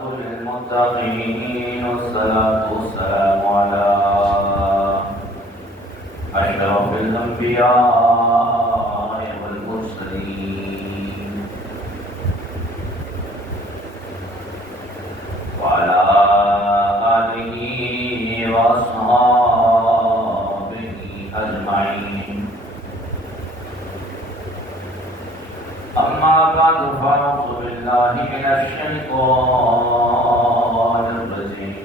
للمتقين والصلاة والسلام على أشرف الأنبياء والمرسلين وعلى آله وأصحابه أجمعين. أما بعد فأعوذ بالله من الشيطان الرجيم.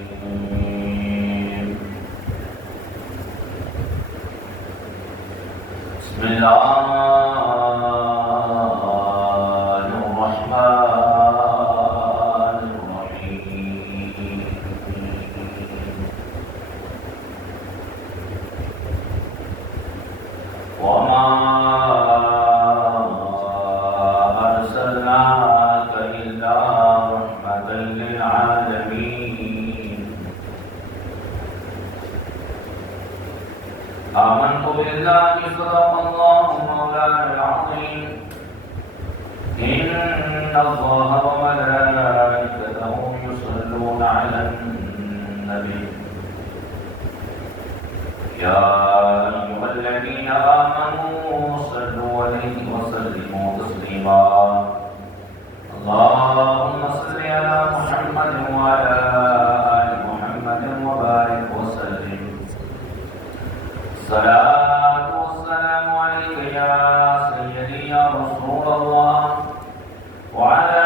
بسم الله الرحمن الرحيم. وما أرسلناك إلا رحمة للعالمين. آمنت بالله صدق الله مولانا العظيم. إن الله وملائكته يصلون على النبي يا أيها الذين آمنوا صلوا عليه وسلموا تسليما. اللهم صل على محمد وعلى آل محمد وبارك وسلم. الصلاة والسلام عليك يا سيدي يا رسول الله وعلى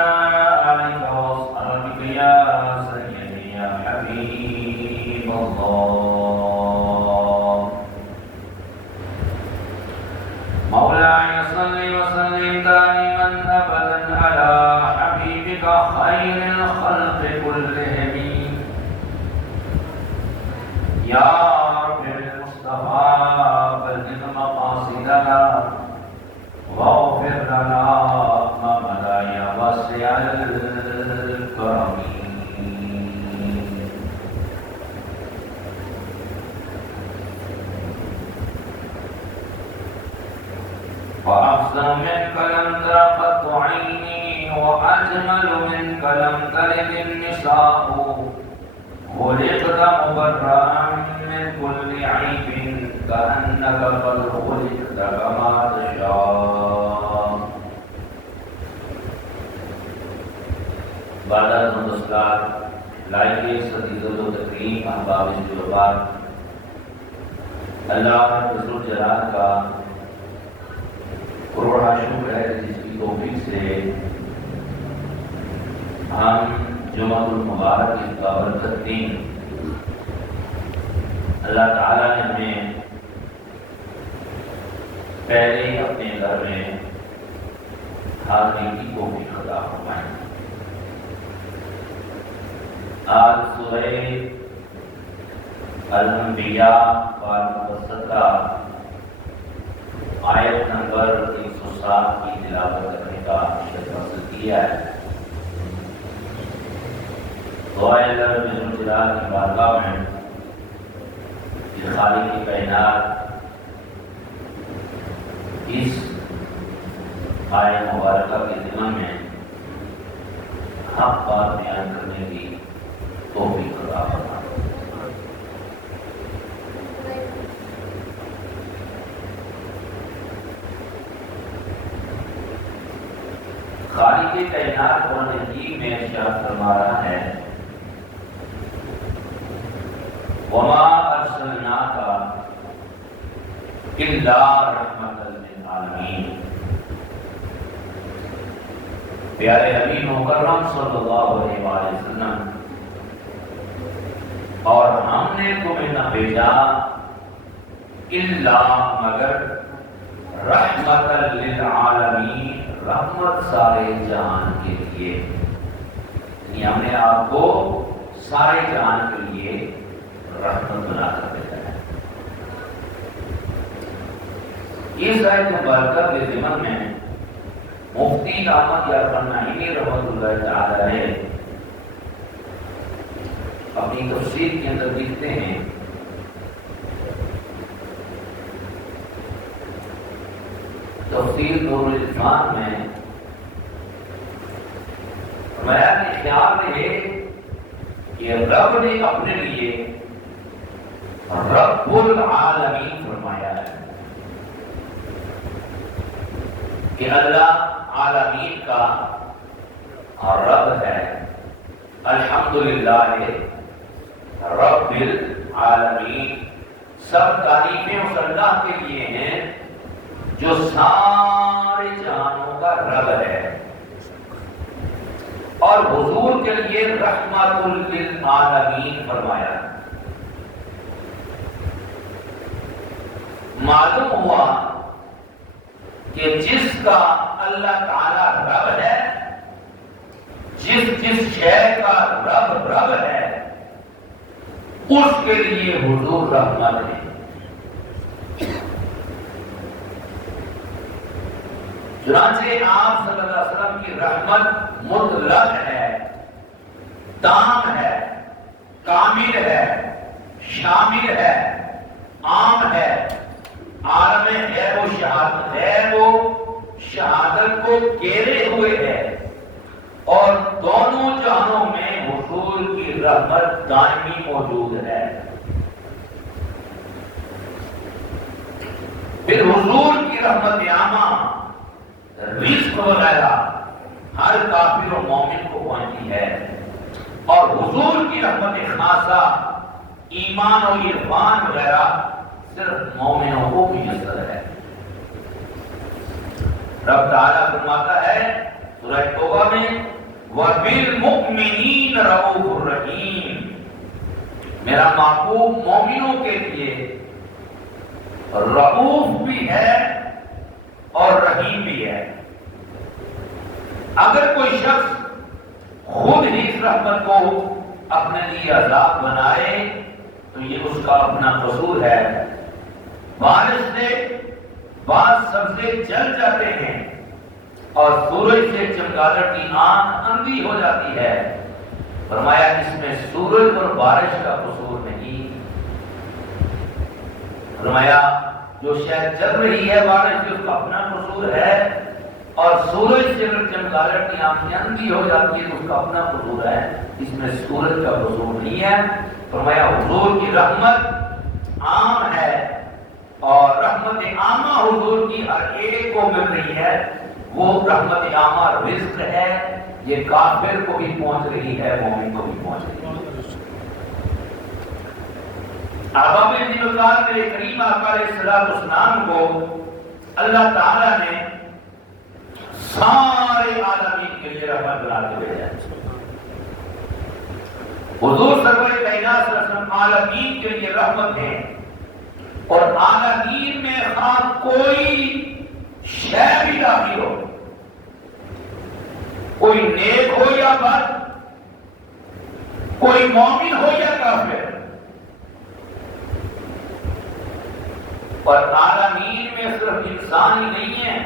آلك وأصحابك يا سيدي يا حبيب الله. مولاي صل وسلم دائما أبدا على حبيبك خير الخلق كلهم. يا رب المصطفى بلغ مقاصدنا واغفر لنا ما مضى يا واسع الكرم. وأفضل منك لم ذاقت عيني وأجمل منك لم تلد النساء. خلقت مبرأ من كل عيب كأنك قد خلقت كما تشاء. بعد نمسکار لائق صدیق و تکریم احباب جلوات، اللہ رسول جلال کا کروڑا شکر ہے جس کی توفیق سے ہم جمعۃ المبارک کی بابرکت دین اللہ تعالیٰ نے ہمیں پہلے اپنے گھر میں حاضری کی توفیق عطا فرمائی. آج سورہ الانبیاء والمقصدہ آیت نمبر 107 کی تلاوت کرنے کا شرف حاصل کیا ہے. دعائے اللہ رب الجلال کی بارگاہ میں کہ خالق کی کائنات اس آیت مبارکہ کے ضمن میں حق بات بیان کرنے کی توفیق عطا فرمائے. خالق کائنات قرآن حکیم میں ارشاد فرما رہا ہے وما ارسلناک الا رحمۃ للعالمین. پیارے نبی مکرم صلی اللہ علیہ وآلہ وسلم، اور ہم نے تمہیں نہ بھیجا الا مگر رحمۃ للعالمین، رحمت سارے جہان کے لیے. یعنی ہم نے آپ کو سارے جہان کے لیے رحمت بنا کر بھیجا ہے. اس آیت مبارکہ کے ضمن میں مفتی احمد یعقوب نعیمی رحمۃ اللہ تعالی علیہ اپنی تفسیر کے اندر لکھتے ہیں تفسیر نور العرفان میں فرمایا کہ خیال رہے کہ رب نے اپنے لیے رب العالمین فرمایا ہے کہ اللہ عالمین کا رب ہے. الحمدللہ رب العالمین. سب تعریفیں اس اللہ کے لیے ہیں جو سارے جہانوں کا رب ہے اور حضور کے لیے رحمت للعالمین فرمایا. معلوم ہوا کہ جس کا اللہ تعالی رب ہے، جس شے کا رب ہے، اس کے لیے حضور رحمت ہے. چنانچہ آپ صلی اللہ علیہ وسلم کی رحمت مطلق ہے، تام ہے، کامل ہے، شامل ہے، عام ہے. عالم غیب و شہادت ہے، وہ شہادت کو گھیرے ہوئے ہے اور دونوں جہانوں میں حضور کی رحمت دائمی موجود ہے. پھر حضور کی رحمت عامہ رزق وغیرہ ہر کافر و مومن کو پہنچتی ہے اور حضور کی رحمت خاصہ ایمان و عرفان وغیرہ صرف مومنوں کو میسر ہے. رب تعالیٰ فرماتا ہے سورہ توبہ میں وَبِالْمُؤْمِنِينَ رَءُوفٌ رَحِيمٌ. میرا محبوب مومنوں کے لیے رؤوف بھی ہے اور رحیم بھی ہے. اگر کوئی شخص خود ہی اس رحمت کو اپنے لیے عذاب بنائے تو یہ اس کا اپنا قصور ہے. بارش سے بعض سبزے جل جاتے ہیں اور سورج سے چمگادڑ کی آنکھ اندھی ہو جاتی ہے. فرمایا اس میں سورج اور بارش کا قصور نہیں. فرمایا جو شاید چل رہی ہے بارش کی اس کا اپنا قصور ہے اور سورج سے چمگادڑ کی آنکھیں اندھی ہو جاتی ہے تو اس کا اپنا قصور ہے. اس میں سورج کا قصور نہیں ہے. فرمایا حضور کی رحمت عام ہے اور رحمت عامہ حضور کی ہر ایک کو مل رہی ہے. وہ رحمت عامہ رزق ہے، یہ کافر کو بھی پہنچ رہی ہے، مومن کو بھی پہنچ رہی ہے. احباب دین میرے کریم آقا علیہ السلام کو اللہ تعالیٰ نے سارے عالمین کے لیے رحمت بنا کے بھیجا ہے. حضور سرور کائنات صلی اللہ علیہ وسلم عالمین کے لیے رحمت ہے اور عالمین میں خواہ کوئی شے بھی داخل ہو، کوئی نیک ہو یا بد، کوئی مومن ہو یا کافر، اور عالمین میں صرف انسان ہی نہیں ہے،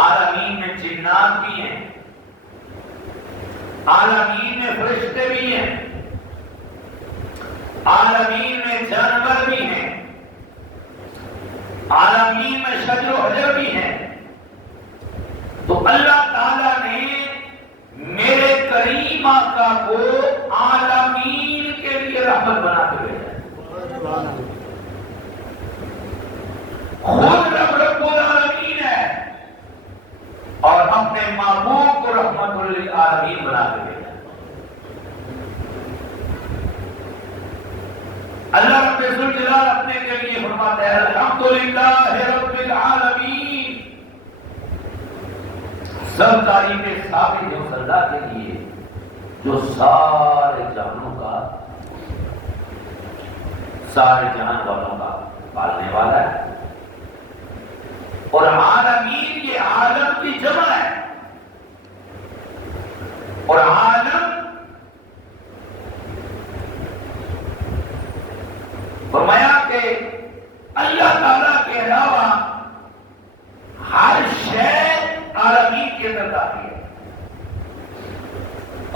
عالمین میں جنات بھی ہیں، عالمین میں فرشتے بھی ہیں، عالمین میں جانور بھی ہیں، عالمین میں شجر و حجر بھی ہیں. تو اللہ تعالیٰ نے میرے کریم آقا کو عالمین کے لیے رحمت بنا کے بھیجا. خود رب العالمین ہے اور اپنے محبوب کو رحمت للعالمین بنا کے بھیجا. اللہ رب ذوالجلال اپنے کے لیے فرماتا ہے الحمدللہ رب العالمین. سب تعریفیں ثابت ہیں اس اللہ کے لیے جو سارے جہانوں کا، سارے جہان والوں کا پالنے والا ہے. اور عالمین یہ عالم کی جمع ہے اور عالم فرمایا کہ اللہ تعالیٰ کے علاوہ ہر شے عالمین کے اندر داخل ہے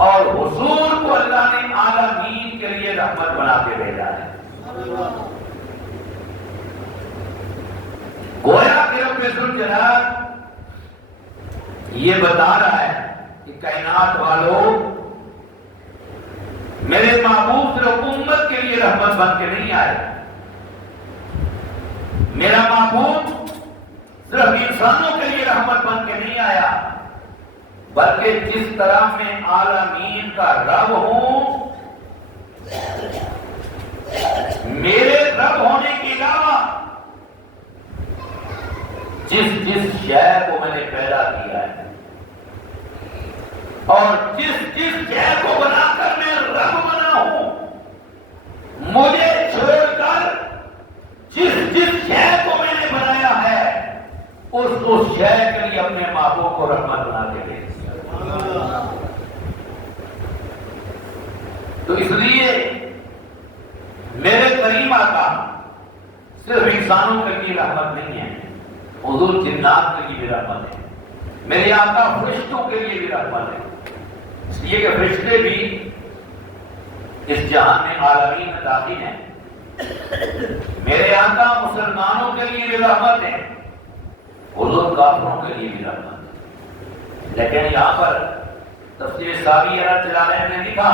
اور حضور کو اللہ نے عالمین کے لیے رحمت بنا کے بھیجا ہے. گویا کہ رب ذوالجلال یہ بتا رہا ہے کہ کہ کائنات والوں میرے محبوب صرف امت کے لیے رحمت بن کے نہیں آئے. میرا محبوب صرف انسانوں کے لیے رحمت بن کے نہیں آیا، بلکہ جس طرح میں عالمین کا رب ہوں، میرے رب ہونے کے علاوہ جس شے کو میں نے پیدا کیا ہے اور جس شے کو بنا کر میں رب بنا ہوں، مجھے چھوڑ کر جس شے کو میں نے بنایا ہے اس شے کے لیے اپنے محبوب کو رحمت بنا کے دے. تو اس لیے میرے کریم آقا صرف انسانوں کے لیے رحمت نہیں ہے، حضور جنات کے لیے بھی رحمت ہے. میرے آقا فرشتوں کے لیے بھی رحمت ہے، اس لیے کہ فرشتے بھی اس جہان میں عالمین میں داخل ہیں. میرے آقا مسلمانوں کے لیے بھی رحمت ہے، حضور کافروں کے لیے بھی رحمت ہے. لیکن یہاں پر تفسیر ساوی رحمۃ اللہ علیہ نے لکھا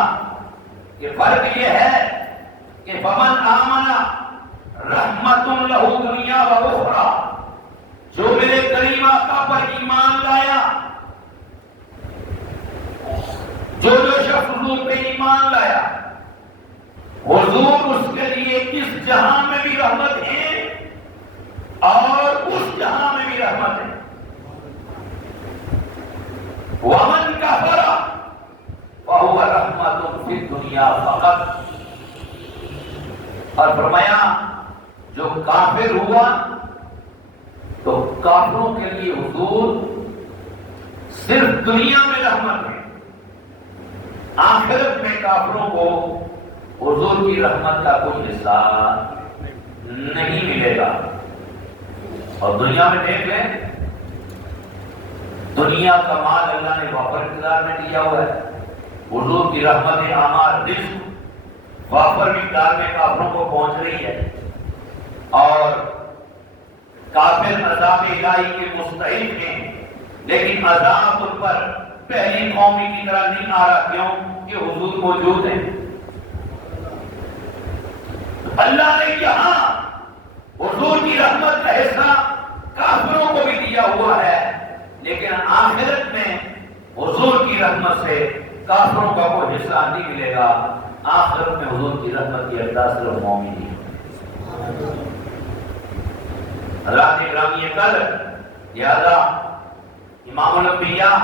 کہ فرق یہ ہے کہ فمن آمن رحمت لہ دنیا و اخری، جو میرے کریم آقا پر ایمان لایا، جو شخص حضور پہ ایمان لایا، حضور اس کے لیے اس جہاں میں بھی رحمت ہے اور اس جہاں میں بھی رحمت ہے. ومن کفر فهو رحمت فی الدنیا فقط، اور فرمایا جو کافر ہوا تو کافروں کے لیے حضور صرف دنیا میں رحمت ہے، آخرت میں کافروں کو حضور کی رحمت کا کوئی حصہ نہیں ملے گا. اور دنیا میں دیکھ لیں، دنیا کا مال اللہ نے وافر مقدار میں دیا ہوا ہے، حضور کی رحمت عامہ رزق وافر مقدار میں کافروں کو پہنچ رہی ہے، اور کافر عذاب الہی کے مستحق ہیں، لیکن عذاب ان پر پہلی قومی کی طرح نہیں آ رہا. کیوں؟ کہ حضور موجود ہیں. اللہ نے یہاں حضور کی رحمت کا حصہ کافروں کو بھی دیا ہوا ہے، لیکن آخرت میں حضور کی رحمت سے کافروں کا کوئی حصہ نہیں ملے گا. آخرت میں حضور کی رحمت کی انداز صرف مومن ہی. حضرات گرامی قدر، لہذا امام الانبیاء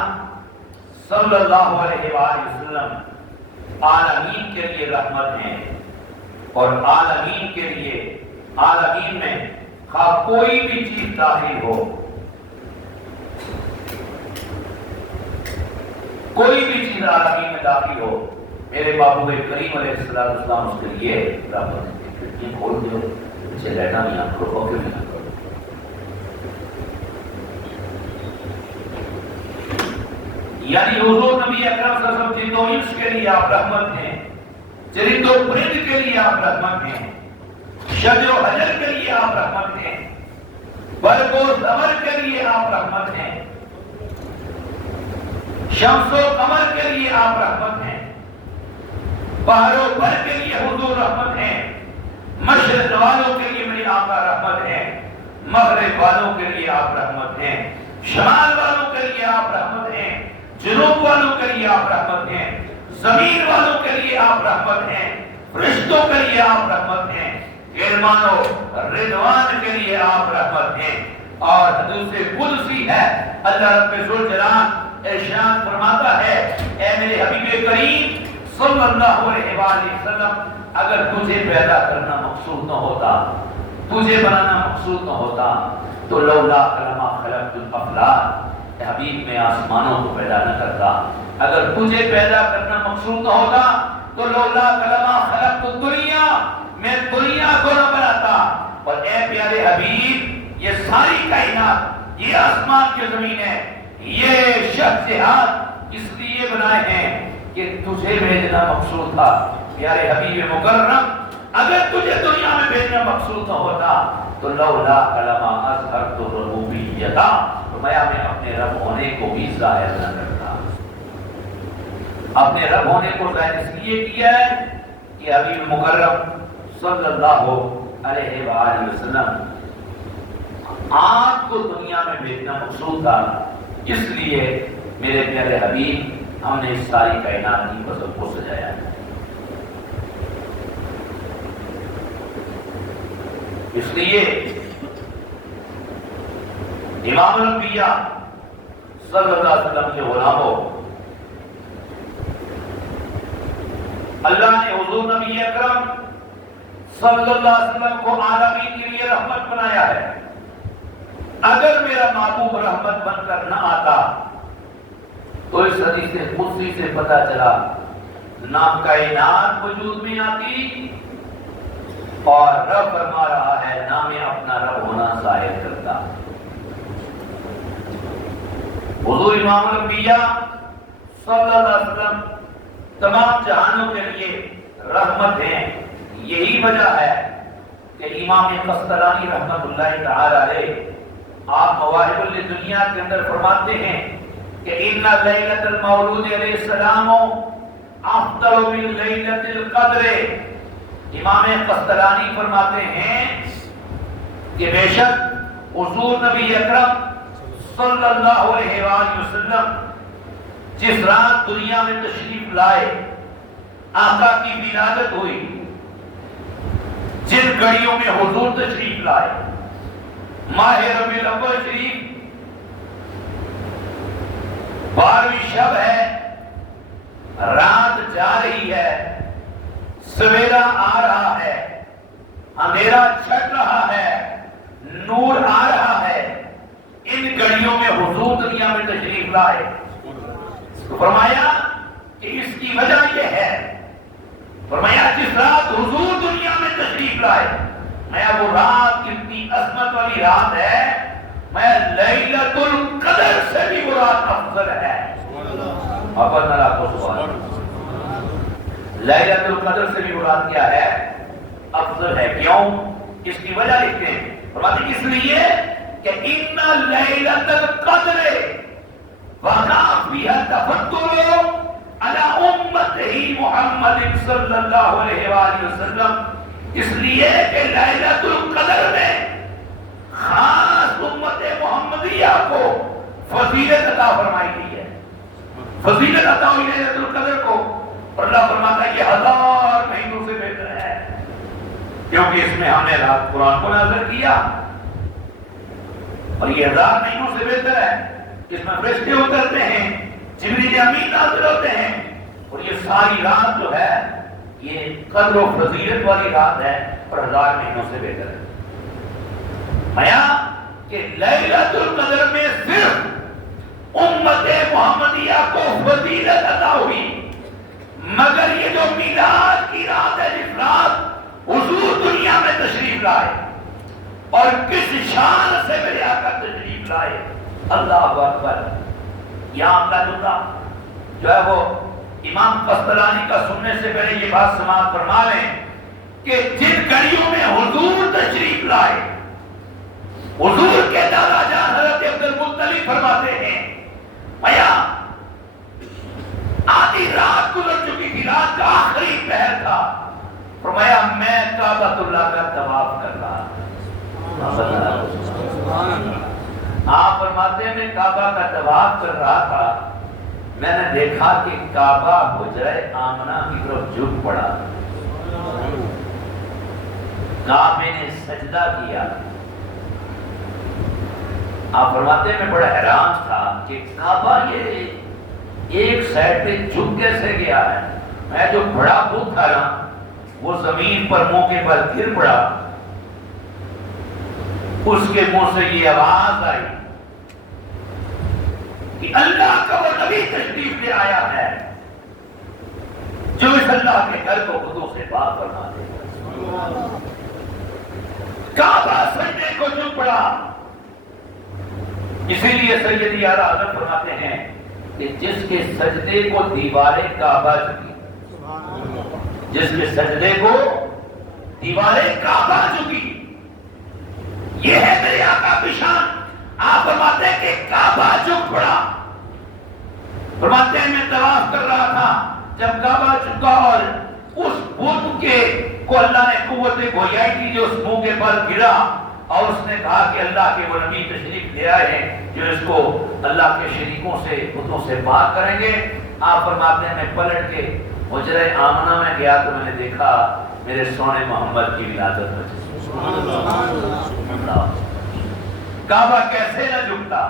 صلی اللہ علیہ وآلہ وسلم عالمین کے لیے رحمت ہیں، اور عالمین کے لیے عالمین میں خواہ کوئی بھی چیز داخل ہو، کوئی بھی چیز عالمین میں داخل ہو، میرے محبوب کریم علیہ السلام اس کے لیے رحمت ہے. کھڑکیاں کھول دو، پیچھے لیٹا بھی نہ کرو، خوفے بھی نہ کرو. یعنی حضور نبی اکرم صلی اللہ علیہ وسلم جن و انس کے لیے آپ رحمت ہیں، چرند و پرند کے لیے آپ رحمت ہیں، شجر و حجر کے لیے آپ رحمت ہیں، برگ و زمر کے لیے آپ رحمت ہیں، شمس و قمر کے لیے آپ رحمت ہیں، بحر و بر کے لیے حضور رحمت ہیں، مشرق والوں کے لیے میری آقا رحمت ہے، مغرب والوں کے لیے آپ رحمت ہیں، شمال والوں کے لیے آپ رحمت ہیں، جنوب والوں کے لیے آپ رحمت ہیں، زمین والوں کے لیے آپ رحمت ہیں، فرشتوں کے لیے آپ رحمت ہیں، غلمان و رضوان کے لیے آپ رحمت ہیں. اور حدیث قدسی ہے، اللہ رب ذوالجلال ارشاد فرماتا ہے، اے میرے حبیب کریم صلی اللہ علیہ وآلہ وسلم، اگر تجھے پیدا کرنا مقصود نہ ہوتا، تجھے بنانا مقصود نہ ہوتا، تو لولا کلمہ خلقت الافلاک، اے حبیب میں آسمانوں کو پیدا نہ کرتا. اگر تجھے پیدا کرنا مقصود نہ ہوتا تو لولا کلمہ خلقت الدنیا، میں دنیا کو نہ بناتا. اور اے پیارے حبیب، یہ ساری کائنات، یہ آسمان کی زمین ہے، یہ شخصیات اس لیے بنائے ہیں کہ تجھے بھیجنا مقصود تھا. پیارے حبیب مکرم، اگر تجھے دنیا میں بھیجنا مقصود نہ ہوتا تو لولا کلمہ اظہرت ربوبیتہ، تو میں اپنے رب ہونے کو بھی ظاہر نہ کرتا. اپنے رب ہونے کو ظاہر اس لیے کیا ہے کہ حبیب مکرم صلی اللہ علیہ وآلہ وسلم آپ کو دنیا میں بھیجنا مقصود تھا. اس لیے میرے پیارے حبیب ہم نے اس ساری کائنات کی فضل کو سجایا ہے. اس لیے امام الانبیاء صلی اللہ علیہ وسلم کے غلاموں، اللہ نے حضور نبی اکرم صلی اللہ علیہ وسلم کو عالمین کے لیے رحمت بنایا ہے. اگر میرا محبوب رحمت بن کر نہ آتا تو اس حدیث قدسی سے پتہ چلا نہ کائنات وجود میں آتی اور رب فرما رہا ہے نہ میں اپنا رب ہونا ظاہر کرتا. حضور امام الانبیاء صلی اللہ علیہ وسلم تمام جہانوں کے لیے رحمت ہیں. یہی وجہ ہے کہ امام قسطلانی رحمت اللہ تعالی علیہ آپ مواہب الدنیا کے اندر فرماتے ہیں کہ ان لیلۃ المولود علیہ السلام افضل من لیلۃ القدر. امام قسطلانی فرماتے ہیں کہ بے شک حضور نبی اکرم صلی اللہ علیہ وآلہ وسلم جس رات دنیا میں تشریف لائے، آقا کی ولادت ہوئی، جن گھڑیوں میں حضور تشریف لائے، ماہ ربیع الاول شریف 12ویں شب ہے، رات جا رہی ہے، سویرا آ رہا ہے، اندھیرا چھٹ رہا ہے، نور آ رہا ہے. ان گھڑیوں میں حضور دنیا میں تشریف لائے. تو فرمایا کہ اس کی وجہ یہ ہے، فرمایا جس رات حضور دنیا میں تشریف لائے، میں وہ رات کتنی عظمت والی رات ہے، میں لیلۃ القدر سے بھی وہ رات افضل ہے. اپن اللہ کو سبحان لیلۃ القدر سے بھی وہ رات کیا ہے؟ افضل ہے. کیوں؟ اس کی وجہ لکھتے ہیں، فرماتے ہیں اس لیے کہ ان لیلۃ القدر وقع فیہا تفضل علی امتہ محمد صلی اللہ علیہ وآلہ وسلم. اس لیے کہ لیلۃ القدر میں خاص امت محمدیہ کو فضیلت عطا فرمائی گئی ہے. فضیلت عطا ہوئی لیلۃ القدر کو، اور اللہ فرماتا ہے یہ 1000 مہینوں سے بہتر ہے، کیونکہ اس میں ہم نے رات قرآن کو نازل کیا، اور یہ 1000 مہینوں سے بہتر ہے. اس میں فرشتے اترتے ہیں، جبریل امین نازل ہوتے ہیں، اور یہ ساری رات جو ہے یہ قدر و فضیلت والی رات ہے اور 1000 مہینوں سے بہتر ہے. میا کہ لیلۃ القدر میں صرف امت محمدیہ کو فضیلت عطا ہوئی، مگر یہ جو میلاد کی رات ہے، جس رات حضور دنیا میں تشریف لائے اور کس شان سے میرے آقا تشریف لائے، اللہ اکبر. یہاں کا جو ہے وہ امام قسطلانی کا سننے سے پہلے یہ بات سماعت فرما لیں کہ جن گھڑیوں میں حضور تشریف لائے، حضور کے دادا جان حضرت عبد المطلب فرماتے ہیں بھیا آدھی رات گزر چکی تھی، رات کا آخری پہر تھا، فرمایا میں کعبۃ اللہ کا طواف کر رہا تھا. آپ فرماتے ہیں میں کعبہ کا طواف کر رہا تھا، میں نے دیکھا کہ کعبہ حجرہ آمنہ کی طرف جھک پڑا. کعبے نے سجدہ کیا. آپ فرماتے ہیں میں بڑا حیران تھا کہ کعبہ یہ ایک سائڈ پہ جھک کیسے گیا ہے. میں جو بڑا بت تھا نا وہ زمین پر موقع پر گر پڑا. اس کے منہ سے یہ آواز آئی کہ اللہ کا وہ نبی تشریف لے آیا ہے جو اس اللہ کے گھر کو خودوں سے پاک فرما دے. کعبہ سجدے کو جھک پڑا. اسی لیے سیدی اعلیٰ حضرت فرماتے ہیں کہ جس کے سجدے کو دیواریں کعبہ جھکی، جس کے سجدے کو دیواریں کعبہ جھکی، یہ ہے میرے آقا کی شان. آپ فرماتے ہیں کہ کعبہ جھک پڑا. فرماتے ہیں میں طواف کر رہا تھا جب کعبہ چکا اور اس بت کے کو اللہ نے قوت گویائی دی جو اس منہ کے پر گرا اور اس نے کہا کہ اللہ کے وہ نبی تشریف لے آئے ہیں جو اس کو اللہ کے شریکوں سے بتوں سے پاک کریں گے. آپ فرماتے ہیں میں پلٹ کے حجرہ آمنہ میں گیا تو میں نے دیکھا میرے سونے محمد کی ولادت میں. سبحان اللہ. کعبہ کیسے نہ جھکتا,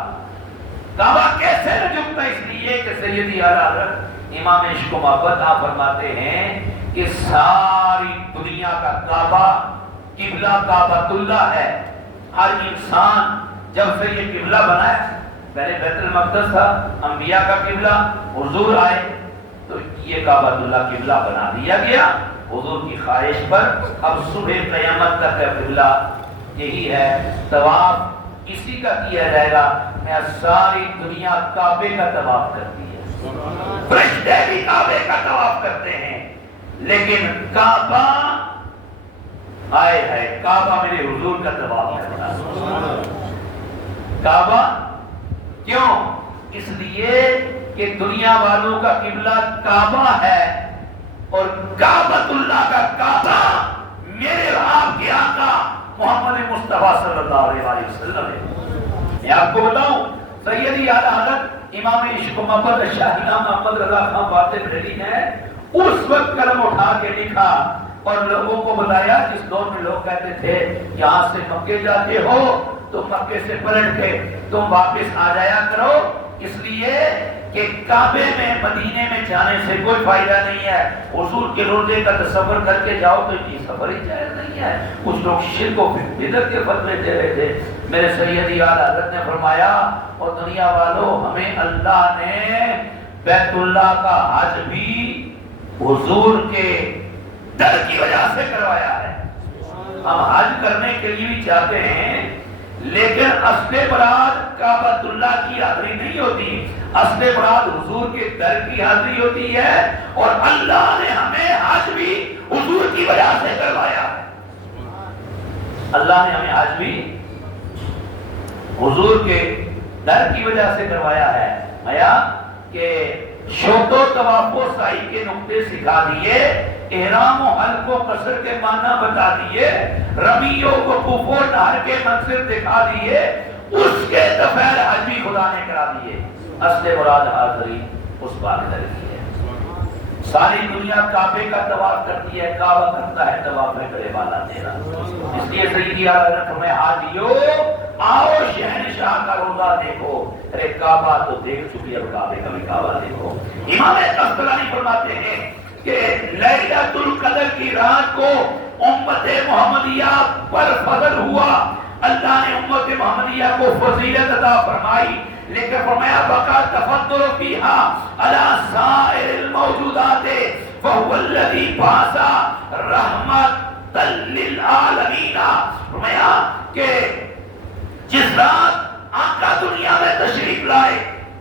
کعبہ کیسے نہ جھکتا, اس لیے کہ سیدی اعلیٰ حضرت امام عشق و محبت آپ فرماتے ہیں کہ ساری دنیا کا کعبہ قبلہ کعبۃ اللہ ہے. ہر انسان جب سے یہ قبلہ بنا ہے, پہلے بیت المقدس تھا, انبیاء کا قبلہ, حضور آئے تو یہ کعبۃ اللہ قبلہ بنا دیا گیا حضور کی خواہش پر. اب صبح قیامت تک قبلہ یہی ہے, طواف اسی کا کیا جائے گا. میں ساری دنیا کعبے کا طواف کرتی ہے, فرشتے بھی کعبے کا طواف کرتے ہیں, لیکن کعبہ آئے ہے, کعبہ میرے حضور کا طواف کرتا ہے. کعبہ کیوں؟ اس لیے کہ دنیا والوں کا قبلہ کعبہ ہے اور کعبۃ اللہ کا کعبہ میرے آپ کے آقا محمد مصطفیٰ صلی اللہ علیہ وسلم ہے. میں آپ کو بتاؤں, سیدی اعلیٰ حضرت امام عشق و محبت شاہ امام محمد رضا خان باتیں بریلوی نے اس وقت قلم اٹھا کے لکھا اور لوگوں کو بتایا. جس دور میں لوگ کہتے تھے یہاں سے مکے جاتے ہو تو مکے سے پلٹ کے تم واپس آ جایا کرو, اس لیے کہ کعبے میں مدینے میں جانے سے کوئی فائدہ نہیں ہے. حضور کے روزے کا تصور کر کے جاؤ تو یہ سفر ہی جائز نہیں ہے. کچھ لوگ شرک و بدعت کے فتوے دے رہے تھے. میرے سیدی اعلیٰ حضرت نے فرمایا اور دنیا والوں, ہمیں اللہ نے بیت اللہ کا حج بھی حضور کے در کی وجہ سے کروایا ہے. ہم حج کرنے کے لیے بھی چاہتے ہیں لیکن اصل مراد کعبۃ اللہ کی حاضری نہیں ہوتی, اصل مراد حضور کے در کی حاضری ہوتی ہے. اور اللہ نے ہمیں حج بھی حضور کی وجہ سے کروایا ہے. اللہ نے ہمیں حج بھی حضور کے در کی وجہ سے کروایا ہے. آیا کہ شوط و طواف و سعی کے نقطے سکھا دیے, احرام و حلق و قصر کے معنی بتا دیے, رمی و وقوف و نہر کے منظر دکھا دیے, اس کے دفعہ حج بھی خدا نے کرا دیے. اصل مراد حاضری اس بات کی ہے. ساری دنیا کعبے کا طواف کرتی ہے, کعبہ کرتا ہے طواف کرے والا تیرا. اس لیے سیدی اعلیٰ حضرت میں حاجیو آؤ شہنشاہ کا روزہ دیکھو. ارے کعبہ تو دیکھ چکی, اب کعبے کا بھی کعبہ دیکھو. امام قسطلانی فرماتے ہیں کہ لیلۃ القدر کی رات کو امت محمدیہ پر فضل ہوا, اللہ نے امت محمدیہ کو فضیلت عطا فرمائی, لیکن فرمایا بقا تفضل فیہا علی سائر الموجودات فہو الذی بعث رحمۃ للعالمین. فرمایا کہ جس رات آقا دنیا میں تشریف لائے,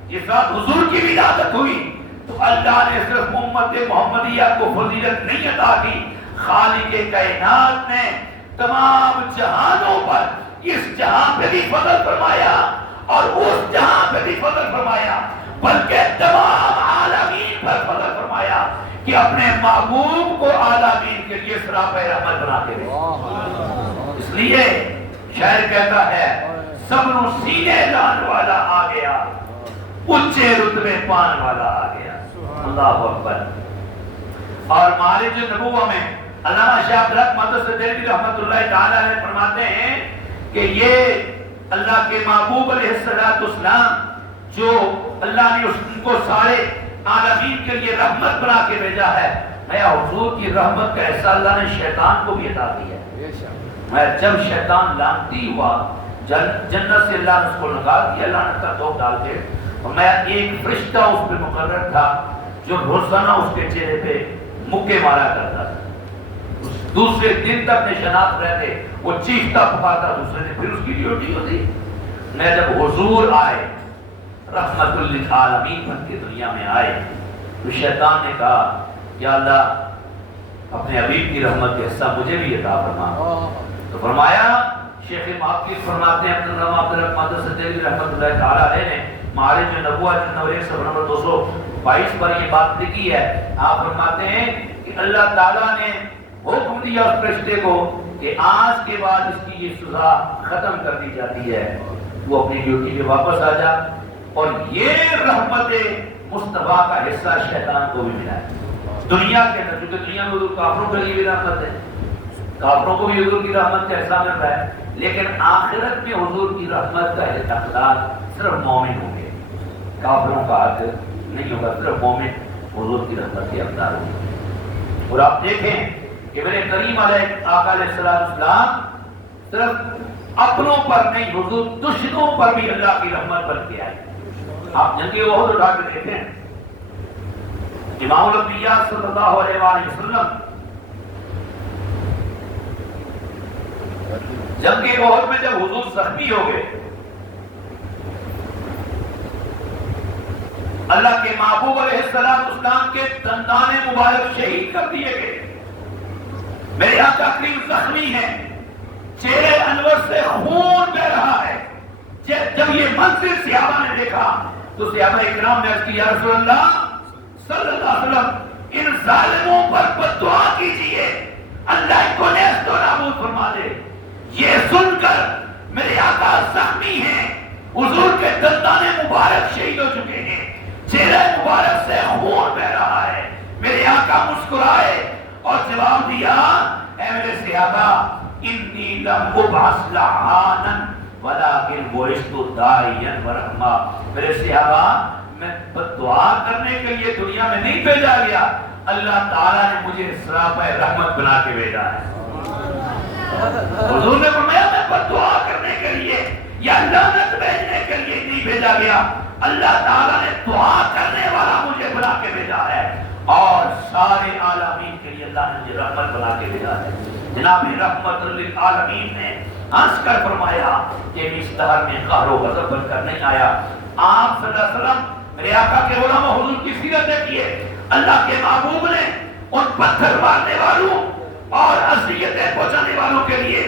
جس رات حضور کی ولادت ہوئی, تو اللہ نے صرف امت محمدیہ کو فضیلت نہیں عطا کی, خالق کائنات نے تمام جہانوں پر اس جہاں پہ بھی فضل فرمایا اور اس جہاں پہ بھی فضل فرمایا, بلکہ تمام عالمین پر فضل فرمایا کہ اپنے محبوب کو عالمین کے لیے سراپہ رحمت بنا کے دے. اس لیے شاعر کہتا ہے صبر سینے لان والا آ گیا, اونچے رتبے پان والا آ گیا. اللہ اکبر. اور معارج النبوہ میں علامہ شاہ عبدالحق محدث دہلوی رحمۃ اللہ تعالی علیہ فرماتے ہیں کہ یہ اللہ کے محبوب علیہ السلام جو اللہ نے ان کو سارے عالمین کے لیے رحمت بنا کے بھیجا ہے, نیا حضور کی رحمت کا ایسا اللہ نے شیطان کو بھی عطا دیا ہے. جب شیطان لعنتی ہوا جنت سے اللہ نے اس کو نکال دیا لعنت کا توپ ڈال کے, اور میں ایک فرشتہ اس پہ مقرر تھا جو روزانہ اس کے چہرے پہ مکے مارا کرتا تھا. دوسرے دن تک نشانات رہتے, وہ چیختا پکارتا, دوسرے دن پھر اس کی ڈیوٹی ہوتی. میں جب حضور آئے رحمت للعالمین بن کے دنیا میں آئے تو شیطان نے کہا یا اللہ اپنے حبیب کی رحمت کا حصہ مجھے بھی عطا فرما. تو فرمایا شیخ محقق فرماتے ہیں عبدالرحمٰن عبدالرحمٰن صدیقی رحمۃ اللہ تعالیٰ علیہ نے معارج نبوہ جلد نمبر 1 صفحہ نمبر 222 پر یہ بات لکھی ہے. آپ فرماتے ہیں کہ اللہ تعالیٰ نے حکم دیا اس فرشتے کو کہ آج کے بعد اس کی یہ سزا ختم کر دی جاتی ہے, وہ اپنی ڈیوٹی پہ واپس آ جا. اور یہ رحمت مصطفیٰ کا حصہ شیطان کو بھی ملا ہے دنیا کے اندر, کیونکہ دنیا میں حضور کافروں کے لیے بھی رحمت ہے, کافروں کو بھی حضور کی رحمت کا حصہ مل رہا ہے, لیکن آخرت میں حضور کی رحمت کا اقدار صرف مومن ہوں گے, کافروں کا حق نہیں ہوگا, صرف مومن حضور کی رحمت کے اقدار ہوں گے. اور آپ دیکھیں کہ میرے کریم علیہ آقا علیہ السلام صرف اپنوں پر نہیں, حضور دشمنوں پر بھی اللہ کی رحمت بن کے آئے. آپ جنگی احد اٹھا کے دیکھیں, امام الانبیاء صلی اللہ علیہ وآلہ وسلم جنگ احد میں جب حضور زخمی ہو گئے, اللہ کے محبوب علیہ السلام کے دندان مبارک شہید کر دیے گئے. میرے آقا کریم زخمی ہیں, چہرے انور سے خون بہ رہا ہے. جب یہ منظر صحابہ نے دیکھا تو صحابہ اکرام نے عرض کی, یا رسول اللہ صلی اللہ علیہ وسلم ان ظالموں پر بد دعا کیجئے, اللہ ان کو نیست و نابود فرما دے. یہ سن کر میرے آقا زخمی ہیں, حضور کے دندان مبارک شہید ہو چکے ہیں, چہرے مبارک سے خون بہ رہا ہے. میرے آقا مسکرائے اور جواب دیا, اے میرے صحابہ انی لم ابعث لعانا ولکن بعثت داعیا ورحمہ. میرے صحابہ میں دعا کرنے کے لیے دنیا میں نہیں بھیجا گیا, اللہ تعالیٰ نے مجھے سراپہ رحمت بنا کے بھیجا ہے. حضور نے فرمایا میں دعا کرنے کے لیے یا لعنت بھیجنے کے لیے نہیں بھیجا گیا, اللہ تعالیٰ نے دعا کرنے والا مجھے بنا کے بھیجا ہے, اور سارے عالمین کے لیے اللہ نے مجھے رحمت بنا کے بھیجا ہے. جناب رحمت للعالمین نے ہنس کر فرمایا کہ اس دہر میں قہر و غضب بن کر نہیں آیا. آپ صلی اللہ علیہ وسلم میرے آقا کے غلام حضور کی سیرت دیکھیے, اللہ کے محبوب نے ان پتھر مارنے والوں اور اذیتیں پہنچانے والوں کے لیے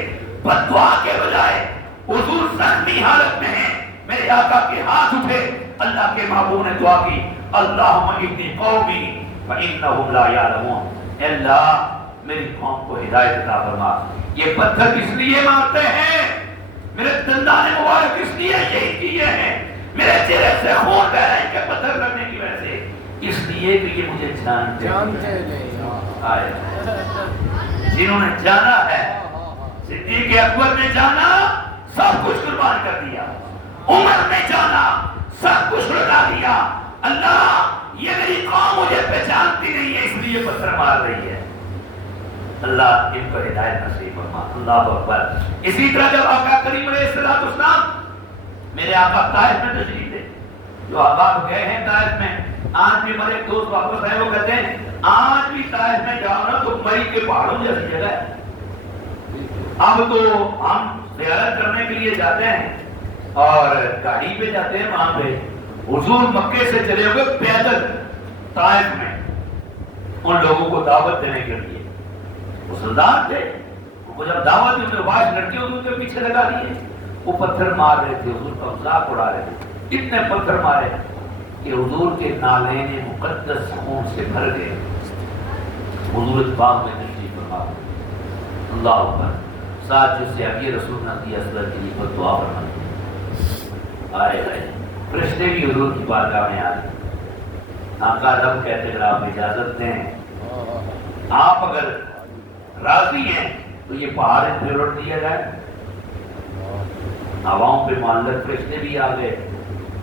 بد دعا کے بجائے حضور زخمی حالت میں ہیں, میرے آقا کے ہاتھ اٹھے, اللہ کے محبوب نے دعا کی, اللہم اہدی قومی فانہم لا یعلمون, اے اللہ میری قوم کو ہدایت عطا فرما. یہ پتھر کس لیے مارتے ہیں, میرے دندان مبارک کس لیے یہی کیے ہیں, میرے چہرے سے خون بہ رہے ہیں کہ پتھر لگنے کی وجہ سے, اس لیے کہ یہ مجھے جانتے آئے. جنہوں نے جانا ہے, صدیق اکبر نے جانا سب کچھ قربان کر دیا, عمر نے جانا سب کچھ لگا دیا. اللہ یہ میری قوم مجھے پہچانتی نہیں ہے اس لیے پتھر مار رہی ہے, اللہ ان کو ہدایت نصیب فرما. اللہ اکبر. اسی طرح جب آقا کریم علیہ السلام میرے آقا طائف میں تشریف تھے, جو احباب گئے ہیں طائف میں, آج بھی ہمارے دوست واپس آئے, وہ کہتے ہیں آج بھی طائف میں جاؤ نا تو مری کے پہاڑوں جیسی جگہ ہے. اب تو ہم زیارت کرنے کے لیے جاتے ہیں اور گاڑی پہ جاتے ہیں, وہاں پہ حضور مکے سے چلے ہوئے پیدل طائف میں ان لوگوں کو دعوت دینے کے لیے. مسلمان تھے, وہ جب دعوت دی تو باش لڑکے حضور کے پیچھے لگا دیے, وہ پتھر مار رہے تھے, حضور کا مذاق اڑا رہے تھے. اتنے پتھر مارے کہ حضور کے نالین مقدس خون سے بھر گئے. حضور باغ میں تشریف فرما. اللہ اکبر. ساتھ جو صحابی رسول نے دیا اصغر کے لیے دعا فرمائی. آئے گئے فرشتے بھی حضور کی بارگاہ میں آئے. آقا رب کہتے اگر آپ اجازت دیں, آپ اگر راضی ہیں تو یہ پہاڑ پلٹ دیا جائے. ہواؤں پہ معلق فرشتے بھی آ گئے,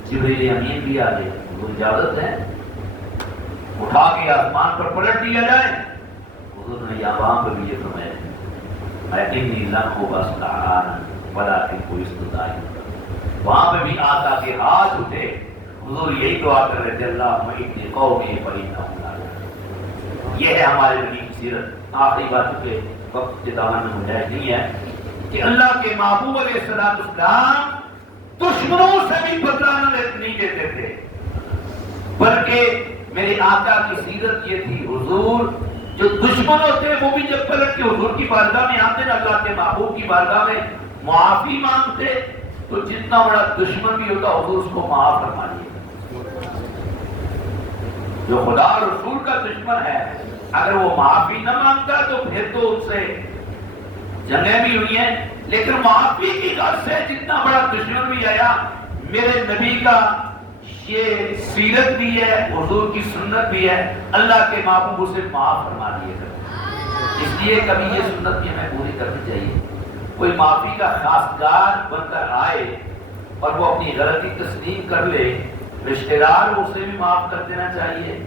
جبریل امین بھی آ گئے. حضور اجازت ہے اٹھا کے آسمان پر پلٹ دیا جائے. حضور نے یہاں وہاں پہ بھی یہ فرمایا, میں انی لن ابعث لعانا ولکن بعثت داعیا. وہاں پہ بھی آقا کے ہاتھ اٹھے, حضور یہی دعا کر رہے تھے, اللہم اہدی قومی فانہم لا یعلمون. یہ ہے ہمارے نبی کی سیرت. آخری بات کے وقت کے دامن میں گنجائش نہیں ہے کہ اللہ کے محبوب علیہ السلام دشمنوں سے بھی بدلہ نہیں دیتے تھے, بلکہ میرے آقا کی سیرت یہ تھی, حضور جو دشمن ہوتے ہیں وہ بھی جب پلٹ کے حضور کی بارگاہ میں آتے ہیں, اللہ کے محبوب کی بارگاہ میں معافی مانگتے تو جتنا بڑا دشمن بھی ہوتا حضور اس کو معاف فرما دیے. جو خدا اور رسول کا دشمن ہے اگر وہ معافی نہ مانگتا تو پھر تو اس سے جنگیں بھی ہوئی ہیں، لیکن معافی کی غرض سے جتنا بڑا دشمن بھی آیا میرے نبی کا یہ سیرت بھی ہے، حضور کی سنت بھی ہے، اللہ کے محبوب اسے معاف فرما دیے گا. اس لیے کبھی یہ سنت بھی ہمیں پوری کرنی چاہیے. کوئی معافی کا خواستگار بن کر آئے اور وہ اپنی غلطی تسلیم کر لے، رشتہ دار اسے بھی معاف کر دینا چاہیے،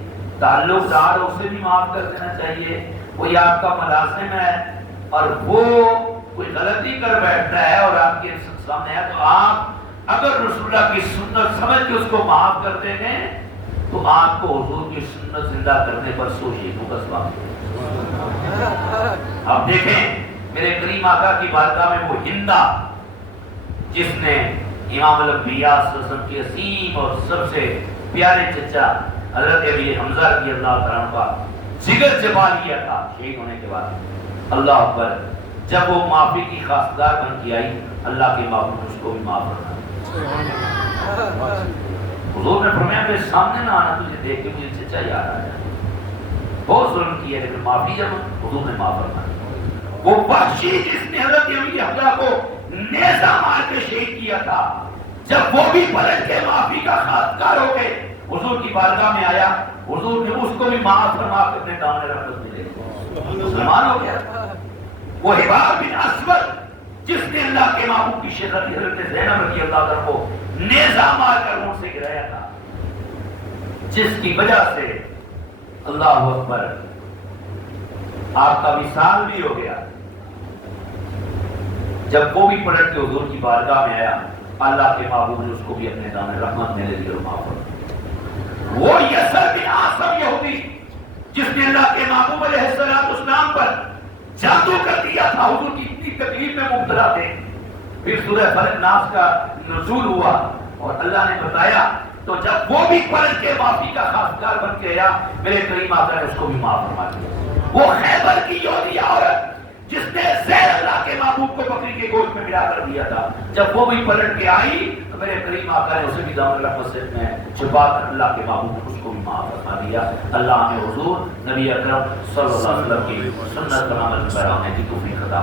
تعلق دار اسے بھی معاف کر دینا چاہیے. کوئی آپ کا ملازم ہے اور وہ کوئی غلطی کر بیٹھتا ہے اور آپ کے سامنے ہے تو آپ اگر رسول اللہ کی سنت سمجھ کے اس کو معاف کر دیں گے تو آپ کو حضور کی سنت زندہ کرنے پر 100 شہیدوں کا ثواب. آپ دیکھیں میرے کریم آقا کی بارگاہ میں وہ ہندا جس نے امام الانبیاء صلی اللہ علیہ وسلم کی عظیم اور سب سے پیارے چچا حضرت ابی حمزہ رضی اللہ تعالیٰ عنہ کا جگر چبا لیا تھا شہید ہونے کے بعد. اللہ اکبر، جب وہ معافی کی خواستگار بن کے آئی اللہ کے محبوب نے اس کو بھی معاف کرنا. حضور نے فرمایا میرے سامنے نہ آنا، تجھے دیکھ کے مجھے چچا یاد آ جائے. بہت ظلم کیا لیکن معافی جب حضور نے معاف کرنا. وہ وحشی جس نے حضرت ابی حمزہ کو نیزہ مار کے شہید کیا تھا جب وہ بھی پلٹ کے معافی کا خواستگار ہو کے حضور کی بارگاہ میں آیا حضور نے اس کو بھی معاف فرما کے اپنے دامن رحمت میں لے لیا، مسلمان ہو گیا. وہ حباب بن اسود جس نے اللہ کے محبوب کی شہادت حضرت زینب رضی اللہ عنہ کو نیزہ مار کر اونٹ سے گرایا تھا، جس کی وجہ سے اللہ اکبر آپ کا وصال بھی ہو گیا. جب وہ بھی پلٹ کے حضور کی بارگاہ میں آیا اللہ کے محبوب نے اس کو بھی اپنے دامن رحمت میں لے لیا اور معاف فرمایا. وہ یسر بن عاصم یہودی جس نے اللہ کے محبوب علیہ السلام پر جادو کر دیا تھا، حضور کی اتنی تکلیف میں مبتلا تھے، پھر سورہ فلق ناس کا نزول ہوا اور اللہ نے بتایا تو جب وہ بھی پلٹ کے معافی کا خواستگار بن کے آیا میرے کریم آقا نے اس کو بھی معاف فرما دیا. وہ خیبر کی یہودی عورت جس نے زہر اللہ کے محبوب کو بکری کے گوشت میں ملا کر دیا تھا جب وہ بھی پلٹ کے آئی تو میرے کریم آقا نے اسے بھی دامن رحمت میں چھپا کر اللہ کے محبوب نے اس کو بھی معاف فرما دیا. اللہ نے حضور نبی اکرم صلی اللہ علیہ وسلم کی سنت پر عمل کرنے کی توفیق عطا